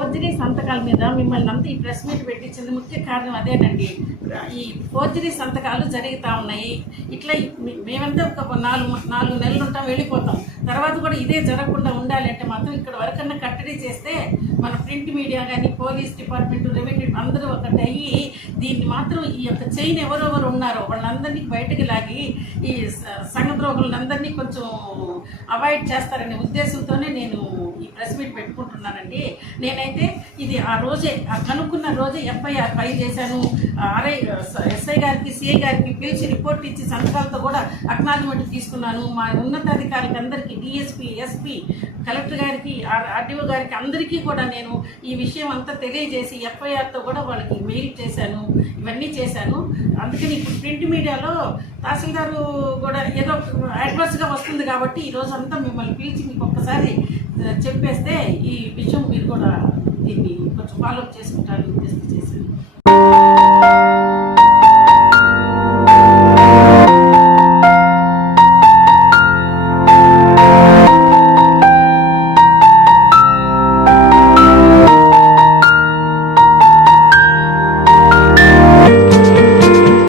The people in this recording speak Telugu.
ఫోర్జరీ సంతకాల మీద మిమ్మల్ని అంతా ఈ ప్రెస్ మీట్ పెట్టించింది ముఖ్య కారణం అదేనండి. ఈ ఫోర్జరీ సంతకాలు జరుగుతూ ఉన్నాయి. ఇట్లా మేమంతా ఒక నాలుగు నెలలు ఉంటాం, వెళ్ళిపోతాం. తర్వాత కూడా ఇదే జరగకుండా ఉండాలి అంటే మాత్రం ఇక్కడ వరకన్నా కట్టడి చేస్తే మన ప్రింట్ మీడియా కానీ, పోలీస్ డిపార్ట్మెంట్, రెవెన్యూ అందరూ ఒకటి అయ్యి దీన్ని మాత్రం ఈ యొక్క చైన్ ఎవరెవరు ఉన్నారో వాళ్ళందరినీ బయటకు లాగి ఈ సంఘద్రోగులందరినీ కొంచెం అవాయిడ్ చేస్తారనే ఉద్దేశంతోనే నేను ఈ ప్రెస్ మీట్ పెట్టుకుంటున్నానండి. నేనైతే ఇది ఆ రోజే కనుక్కున్న రోజే ఎఫ్ఐఆర్ ఫైల్ చేశాను. ఎస్ఐ గారికి, సిఐ గారికి పిలిచి రిపోర్ట్ ఇచ్చి సంతకాలతో కూడా అక్నాలజ్మెంట్ తీసుకున్నాను. మా ఉన్నతాధికారికి అందరికీ, డిఎస్పీ, ఎస్పీ, కలెక్టర్ గారికి, ఆర్డీఓ గారికి అందరికీ కూడా నేను ఈ విషయం అంతా తెలియజేసి ఎఫ్ఐఆర్తో కూడా వాళ్ళకి మెయిల్ చేశాను. ఇవన్నీ చేశాను. అందుకని ఇప్పుడు ప్రింట్ మీడియాలో తహసీల్దారు కూడా ఏదో అడ్వర్స్గా వస్తుంది కాబట్టి ఈరోజు అంతా మిమ్మల్ని పిలిచి మీకు ఒక్కసారి చెప్పేస్తే ఈ విషయం మీరు కూడా దీన్ని కొంచెం ఫాలోఅప్ చేసుకుంటారని ఉద్దేశం చేశాను.